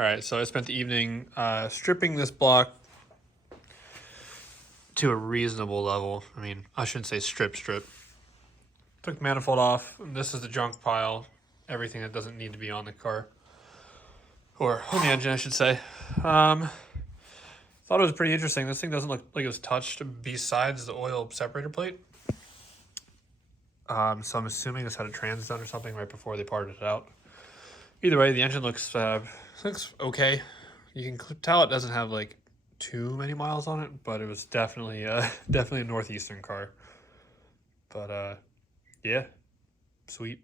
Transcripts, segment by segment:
All right, so I spent the evening stripping this block to a reasonable level. I mean, I shouldn't say strip. Took the manifold off. This is the junk pile. Everything that doesn't need to be on the car. Or on the engine, I should say. Thought it was pretty interesting. This thing doesn't look like it was touched besides the oil separator plate. So I'm assuming this had a trans done or something right before they parted it out. Either way, the engine looks okay. You can tell it doesn't have like too many miles on it, but it was definitely a northeastern car. But yeah, sweet.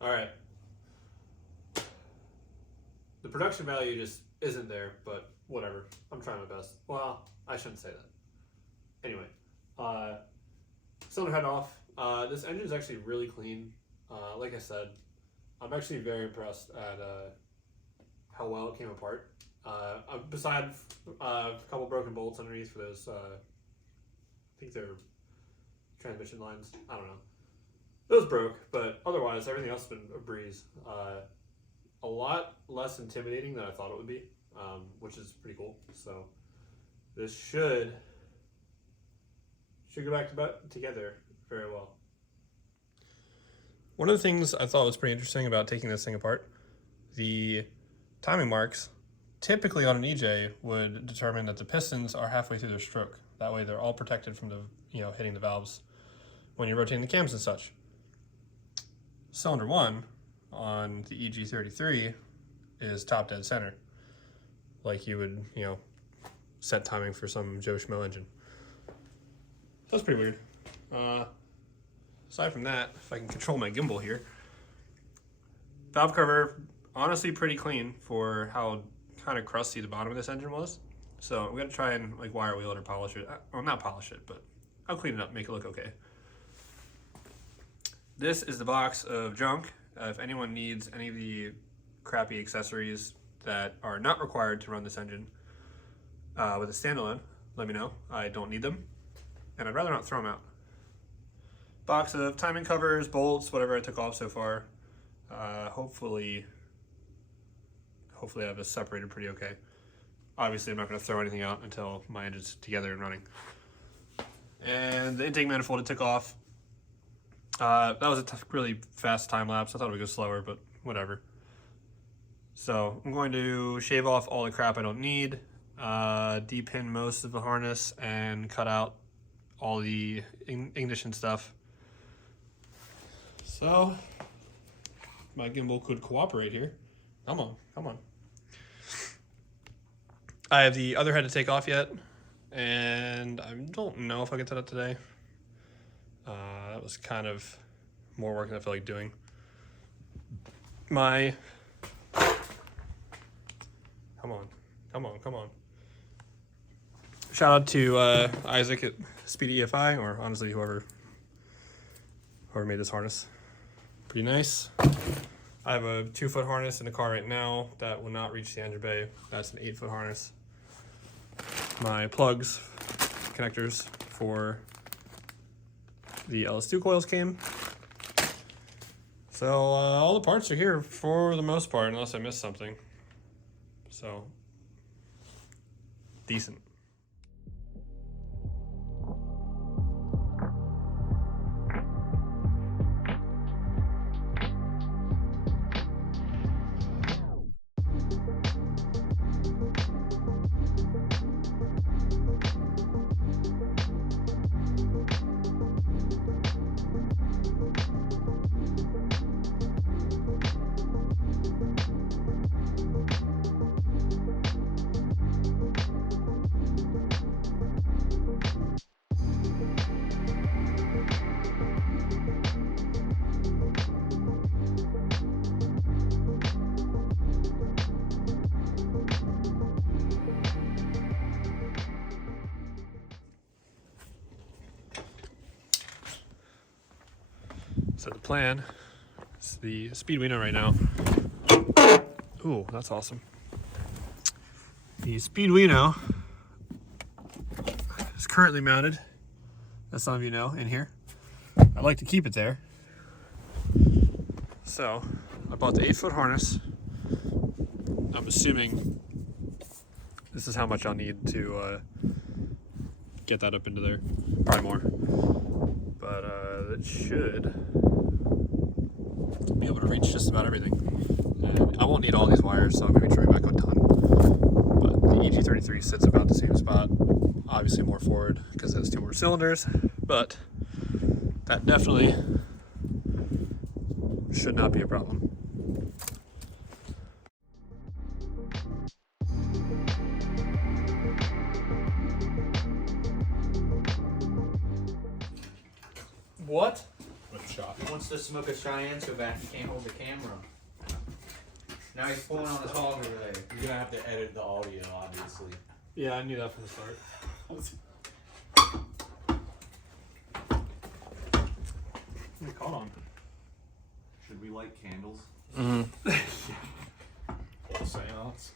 All right. The production value just isn't there, but whatever. I'm trying my best. Well, I shouldn't say that. Anyway, cylinder head off. This engine is actually really clean. Like I said, I'm actually very impressed at how well it came apart. Besides a couple broken bolts underneath for those, I think they're transmission lines. I don't know. Those broke, but otherwise everything else has been a breeze. A lot less intimidating than I thought it would be, which is pretty cool. So this should go back together very well. One of the things I thought was pretty interesting about taking this thing apart, the timing marks typically on an EJ would determine that the pistons are halfway through their stroke. That way they're all protected from the hitting the valves when you're rotating the cams and such. Cylinder 1 on the EG33 is top dead center, like you would, set timing for some Joe Schmo engine. That's pretty weird. Aside from that, if I can control my gimbal here, valve cover, honestly pretty clean for how kind of crusty the bottom of this engine was. So I'm gonna try and wire wheel it or polish it. Well, not polish it, but I'll clean it up, make it look okay. This is the box of junk. If anyone needs any of the crappy accessories that are not required to run this engine with a standalone, let me know. I don't need them, and I'd rather not throw them out. box of timing covers, bolts, whatever I took off so far. Hopefully I have this separated pretty okay. Obviously, I'm not going to throw anything out until my engine's together and running. And the intake manifold I took off. That was a really fast time lapse. I thought it would go slower, but whatever. So I'm going to shave off all the crap I don't need, depin most of the harness, and cut out all the ignition stuff. So my gimbal could cooperate here. Come on, come on. I have the other head to take off yet, and I don't know if I'll get that up today. That was kind of more work than I feel like doing. My, come on. Shout out to Isaac at Speed EFI, or honestly whoever made this harness. Pretty nice. I have a 2-foot harness in the car right now that will not reach the engine bay. That's an 8-foot harness. My plugs, connectors for the LS2 coils came. So all the parts are here for the most part, unless I missed something. So, decent. So the plan is the speed we know right now. Ooh, that's awesome. The speed we know is currently mounted, as some of you know, in here. I'd like to keep it there. So I bought the 8-foot harness. I'm assuming this is how much I'll need to get that up into there. Probably more. But it should be able to reach just about everything. And I won't need all these wires, so I'm going to be trimming back a ton. But the EG33 sits about the same spot. Obviously more forward because it has 2 more cylinders, but that definitely should not be a problem. What? He wants to smoke a Cheyenne so bad he can't hold the camera. Now he's pulling on his hog over there. You're gonna have to edit the audio, obviously. Yeah, I knew that from the start. What are caught on? Should we light candles? Mm-hmm. Full seance.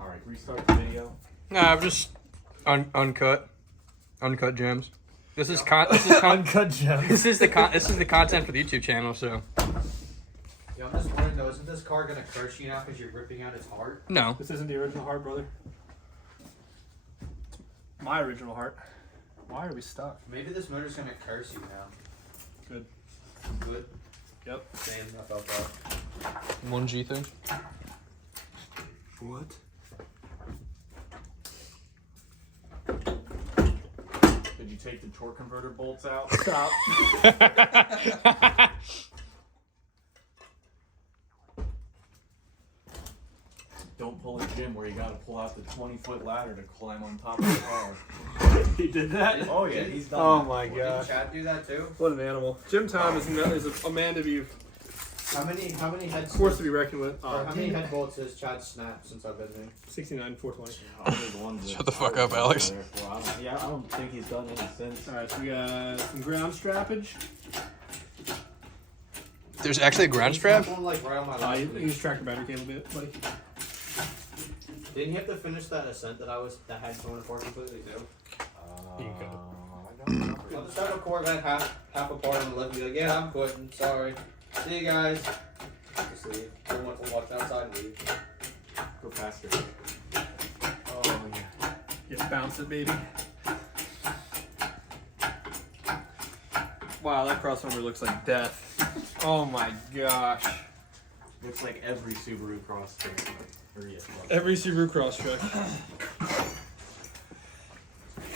Alright, restart the video. Nah, just uncut gems. This is Uncut gems. This is the content for the YouTube channel. So Yeah, I'm just wondering though, isn't this car gonna curse you now because you're ripping out his heart? no. This isn't the original heart, brother. It's my original heart. Why are we stuck? Maybe this motor's gonna curse you now. Good. Good. Yep. Damn, I felt that. 1G thing. What? Did you take the torque converter bolts out? Stop. Don't pull a gym where you gotta pull out the 20-foot ladder to climb on top of the car. He did that? Oh yeah, he's done Oh that my before. god. Did Chad do that too? What an animal. Gym time is a man to be, How many head forced to be reckoned with. or how many head bolts has Chad snapped since I've been there? 69, 420. Other than ones that Shut the fuck up, Alex. Well, I don't think he's done any since. Alright, so we got some ground strappage. There's actually a ground strap. One like right on my lap. You just track your battery cable a bit, buddy. Didn't you have to finish that ascent that I had going for completely too? You can cut it. I got the number. I'll just have a Corvette half apart on the left. Be like, yeah, I'm quitting. Sorry. See you guys. Just leave. We'll watch outside and leave. Go faster. Oh yeah. Just bounce it, baby. Wow, that crossover looks like death. Oh my gosh. Looks like every Subaru Crosstrek. Or yeah, Every Subaru Crosstrek.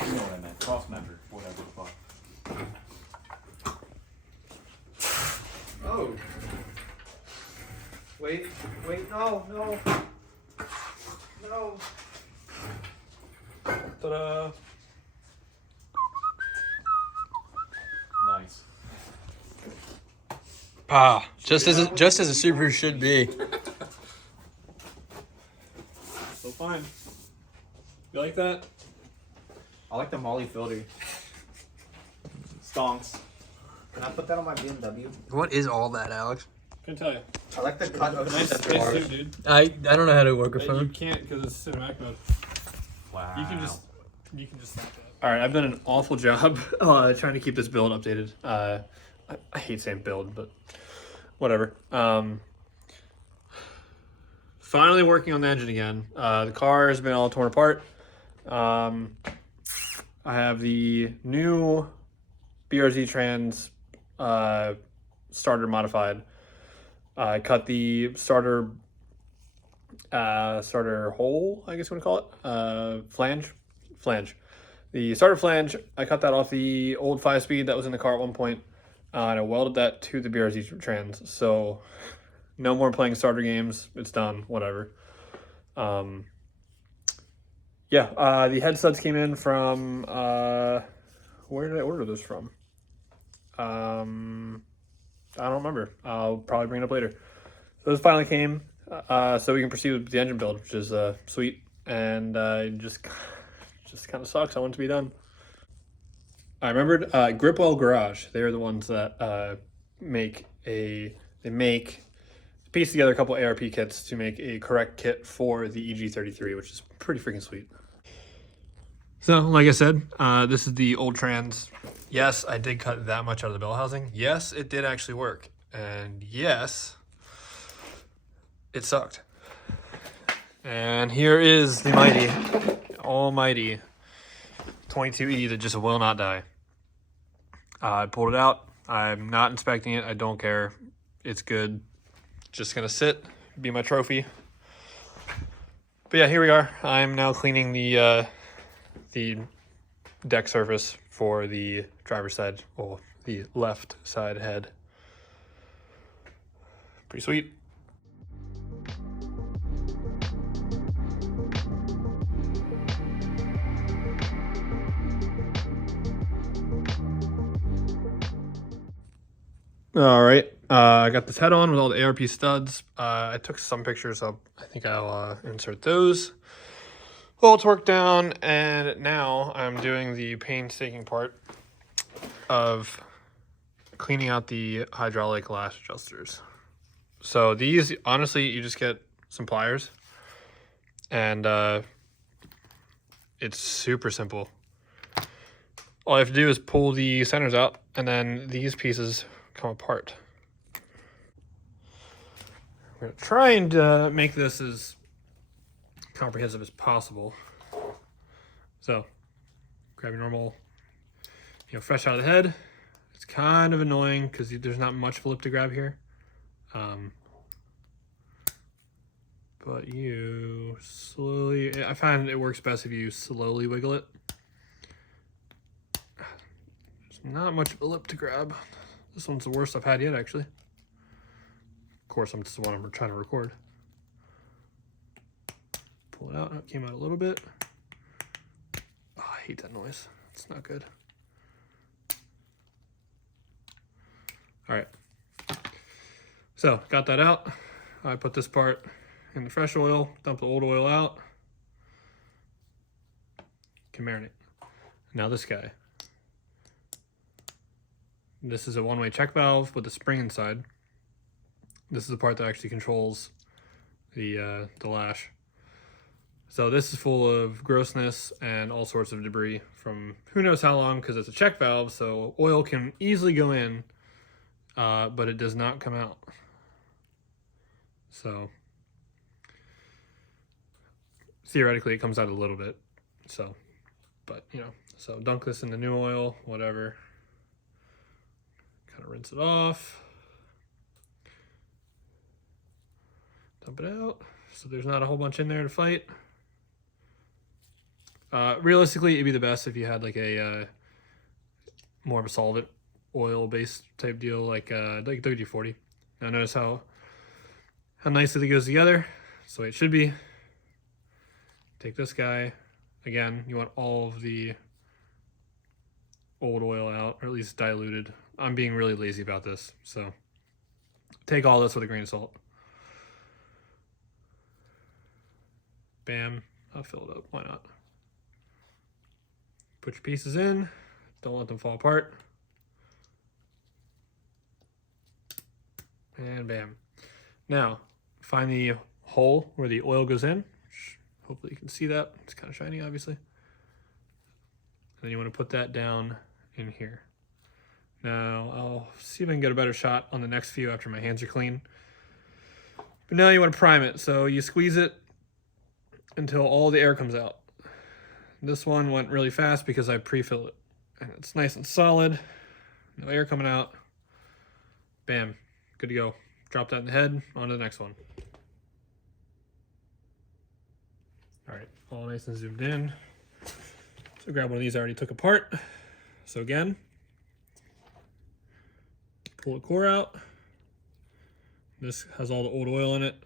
you know what I meant. Crossmember, whatever the fuck. Oh. Wait, no. No. Ta-da. Nice. Ah, just as a Subaru should be. So fine. You like that? I like the Molly filter. Stonks. Can I put that on my BMW? What is all that, Alex? Can't tell you. I like the cut of Nice suit, dude. I don't know how to work a You phone. can't because it's cinematic mode. Wow. You can just snap that. All right, I've done an awful job trying to keep this build updated. I hate saying build, but whatever. Finally working on the engine again. The car has been all torn apart. I have the new BRZ Trans starter modified. I cut the starter hole, I guess you want to call it, flange. The starter flange, I cut that off the old 5-speed that was in the car at one point, and I welded that to the BRZ Trans. So no more playing starter games. It's done. Whatever. The head studs came in from where did I order those from? I don't remember. I'll probably bring it up later. Those finally came, so we can proceed with the engine build, which is sweet, and it just kind of sucks. I want it to be done. I remembered Gripwell Garage. They're the ones that piece together a couple ARP kits to make a correct kit for the EG33, which is pretty freaking sweet. So, like I said, this is the old Trans. Yes, I did cut that much out of the bell housing. Yes, it did actually work. And yes, it sucked. And here is the mighty, almighty 22E that just will not die. I pulled it out. I'm not inspecting it. I don't care. It's good. Just gonna sit, be my trophy. But yeah, here we are. I'm now cleaning the deck surface for the driver's side, or the left side head. Pretty sweet. All right, I got this head on with all the ARP studs. I took some pictures up. I think I'll insert those. All torqued down, and now I'm doing the painstaking part of cleaning out the hydraulic lash adjusters. So these, honestly, you just get some pliers, and it's super simple. All I have to do is pull the centers out, and then these pieces come apart. I'm going to try and make this as comprehensive as possible. So, grab your normal, fresh out of the head. It's kind of annoying because there's not much of a lip to grab here. But you slowly, I find it works best if you slowly wiggle it. There's not much of a lip to grab. This one's the worst I've had yet, actually. Of course, it's the one I'm trying to record. Pull it out. It came out a little bit. Oh, I hate that noise. It's not good. All right. So, got that out. I put this part in the fresh oil, dump the old oil out. Can marinate. Now this guy. This is a one-way check valve with a spring inside. This is the part that actually controls the lash. So this is full of grossness and all sorts of debris from who knows how long, because it's a check valve, so oil can easily go in, but it does not come out. So theoretically it comes out a little bit. So, but you know, so dunk this in the new oil, whatever. Kind of rinse it off. Dump it out. So there's not a whole bunch in there to fight. Realistically, it'd be the best if you had like a more of a solvent oil-based type deal, like WD-40. Now notice how nicely it goes together. That's the way it should be. Take this guy. Again, you want all of the old oil out, or at least diluted. I'm being really lazy about this, so take all this with a grain of salt. Bam. I'll fill it up. Why not? Put your pieces in. Don't let them fall apart. And bam. Now, find the hole where the oil goes in. Hopefully you can see that. It's kind of shiny, obviously. And then you want to put that down in here. Now, I'll see if I can get a better shot on the next few after my hands are clean. But now you want to prime it. So you squeeze it until all the air comes out. This one went really fast because I pre-filled it. And it's nice and solid. No air coming out. Bam. Good to go. Drop that in the head. On to the next one. All right. All nice and zoomed in. So grab one of these I already took apart. So again, pull the core out. This has all the old oil in it.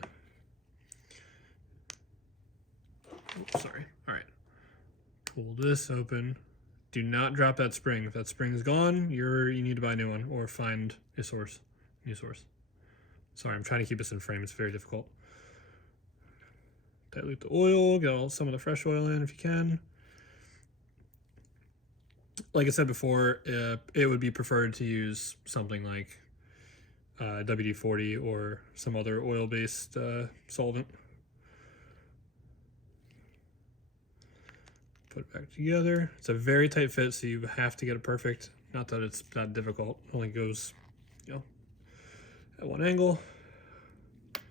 Oops, sorry. All right. Pull this open. Do not drop that spring. If that spring's gone, you need to buy a new one or find a source, new source. Sorry, I'm trying to keep this in frame. It's very difficult. Dilute the oil. Get some of the fresh oil in if you can. Like I said before, it would be preferred to use something like WD-40 or some other oil-based solvent. Put it back together. It's a very tight fit, so you have to get it perfect. Not that it's that difficult. It only goes, you know, at one angle. Get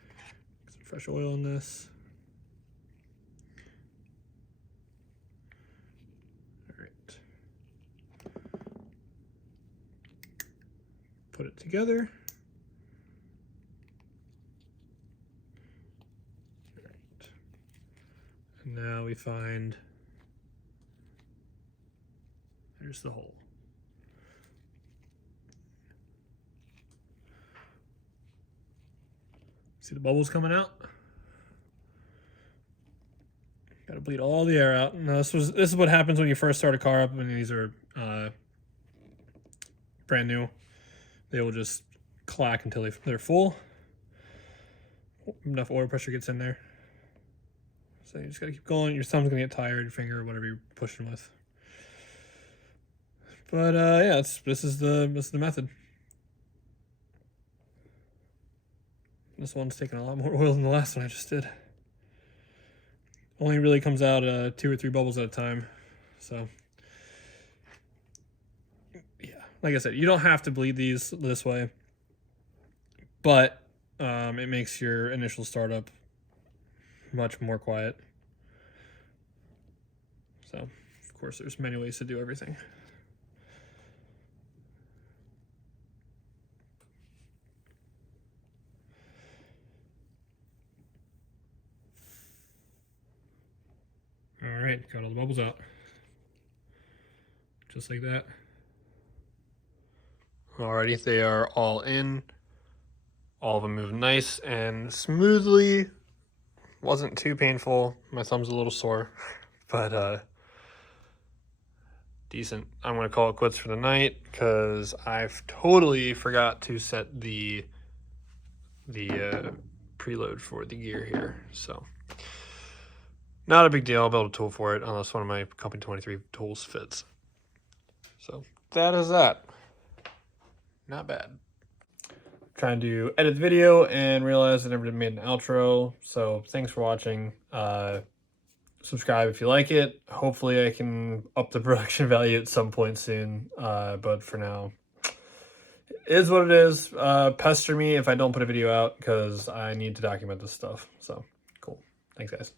some fresh oil in this. All right. Put it together. All right. And now we find, there's the hole. See the bubbles coming out? Got to bleed all the air out. Now this is what happens when you first start a car up, and these are brand new. They will just clack until they're full. Enough oil pressure gets in there. So you just got to keep going. Your thumb's gonna get tired, your finger, whatever you're pushing with. But yeah, this is the method. This one's taking a lot more oil than the last one I just did. Only really comes out 2 or 3 bubbles at a time. So yeah, like I said, you don't have to bleed these this way, but it makes your initial startup much more quiet. So of course there's many ways to do everything. All right, got all the bubbles out. Just like that. Alrighty, they are all in. All of them move nice and smoothly. Wasn't too painful. My thumb's a little sore, but decent. I'm gonna call it quits for the night because I've totally forgot to set the preload for the gear here. So not a big deal. I'll build a tool for it unless one of my Company 23 tools fits. So that is that. Not bad. Trying to edit the video and realized I never made an outro. So thanks for watching. subscribe if you like it. Hopefully I can up the production value at some point soon. But for now, it is what it is. Pester me if I don't put a video out because I need to document this stuff. So cool. Thanks, guys.